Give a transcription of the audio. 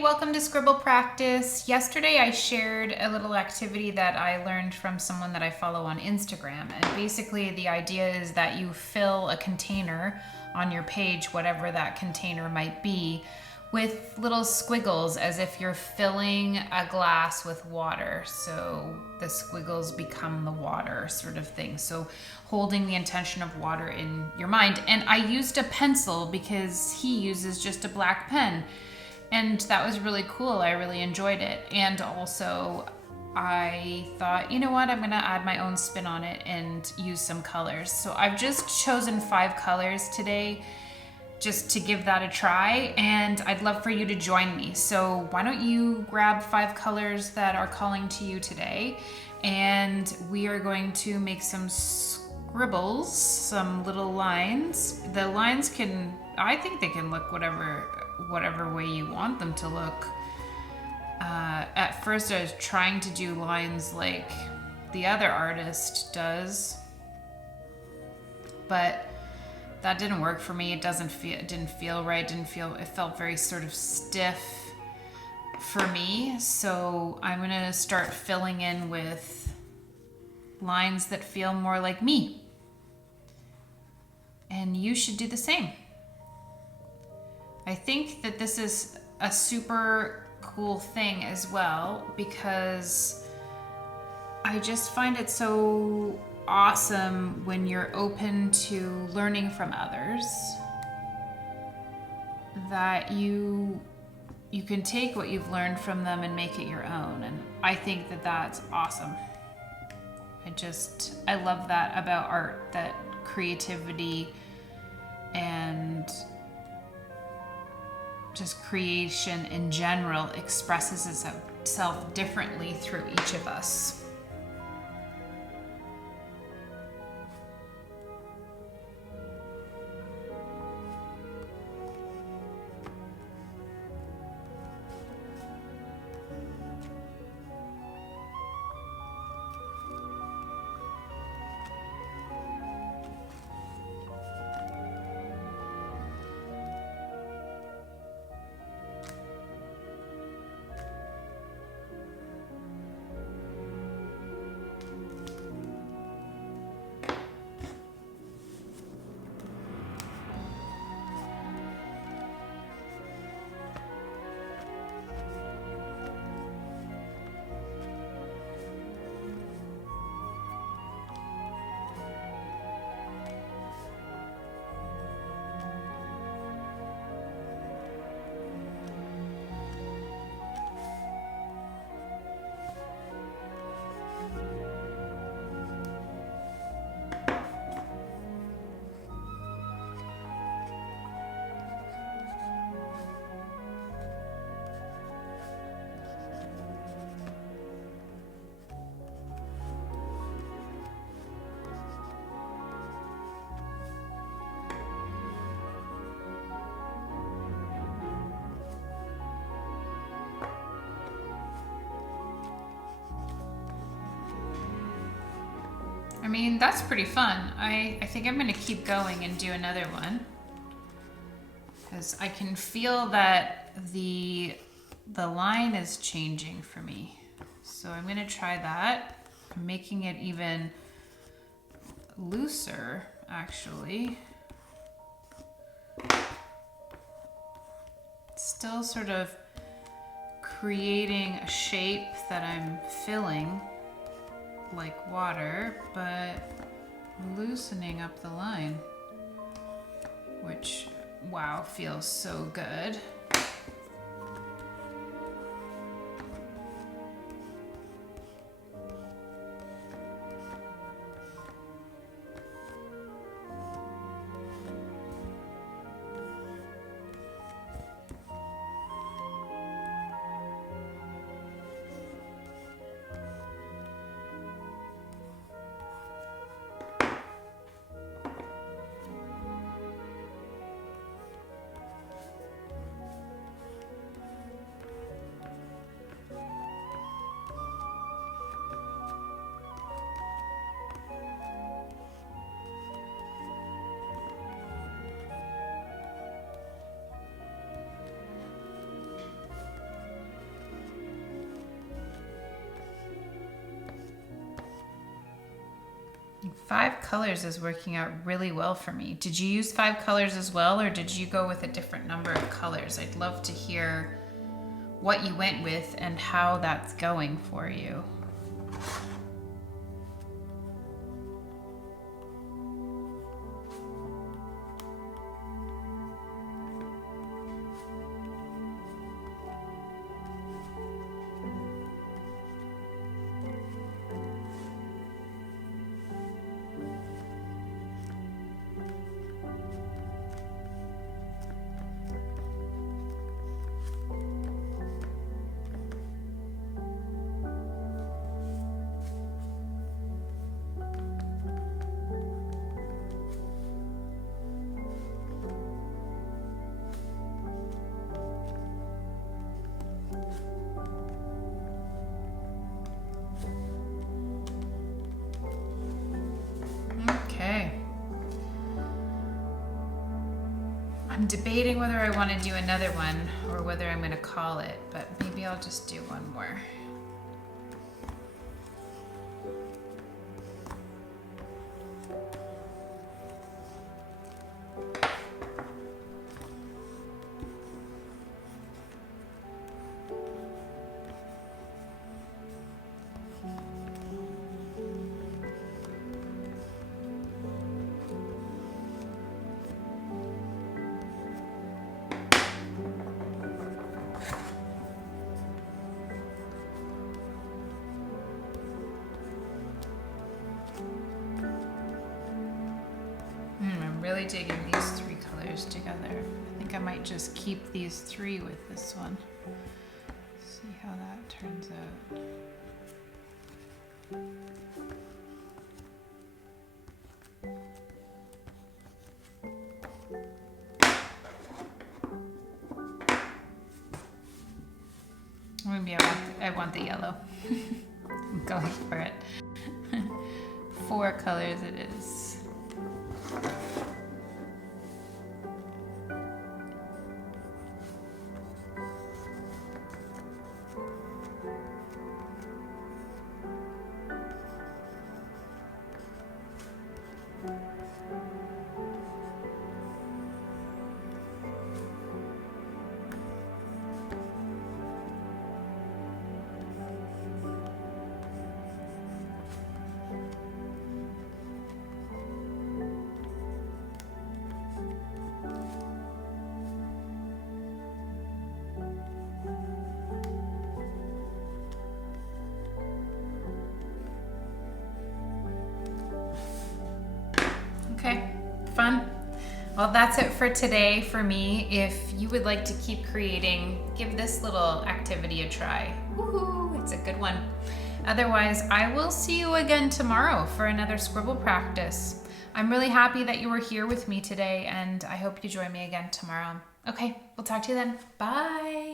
welcome to Scribble Practice. Yesterday I shared a little activity that I learned from someone that I follow on Instagram. And basically the idea is that you fill a container on your page, whatever that container might be, with little squiggles as if you're filling a glass with water. So the squiggles become the water sort of thing. So holding the intention of water in your mind. And I used a pencil because he uses just a black pen. And that was really cool. I really enjoyed it. And also I thought, you know what, I'm gonna add my own spin on it and use some colors. So I've just chosen 5 colors today just to give that a try, and I'd love for you to join me. So why don't you grab 5 colors that are calling to you today, and we are going to make some scribbles, some little lines. The lines can, I think they can look whatever way you want them to look. At first I was trying to do lines like the other artist does, but that didn't work for me. It didn't feel right. It felt very sort of stiff for me. So I'm gonna start filling in with lines that feel more like me. And you should do the same. I think that this is a super cool thing as well, because I just find it so awesome when you're open to learning from others that you can take what you've learned from them and make it your own. And I think that that's awesome. I love that about art, that creativity and just creation in general expresses itself differently through each of us. I mean, that's pretty fun. I think I'm gonna keep going and do another one, because I can feel that the line is changing for me. So I'm gonna try that. I'm making it even looser, actually. Still sort of creating a shape that I'm filling like water, but loosening up the line, which, wow, feels so good. 5 colors is working out really well for me. Did you use 5 colors as well, or did you go with a different number of colors? I'd love to hear what you went with and how that's going for you. I'm debating whether I want to do another one or whether I'm going to call it, but maybe I'll just do one more. I'm really digging these 3 colors together. I think I might just keep these 3 with this one. See how that turns out. Maybe I want the yellow. I'm going for it. 4 colors it is. Okay, fun. Well, that's it for today for me. If you would like to keep creating, give this little activity a try. Woohoo, it's a good one. Otherwise, I will see you again tomorrow for another scribble practice. I'm really happy that you were here with me today, and I hope you join me again tomorrow. Okay, we'll talk to you then. Bye.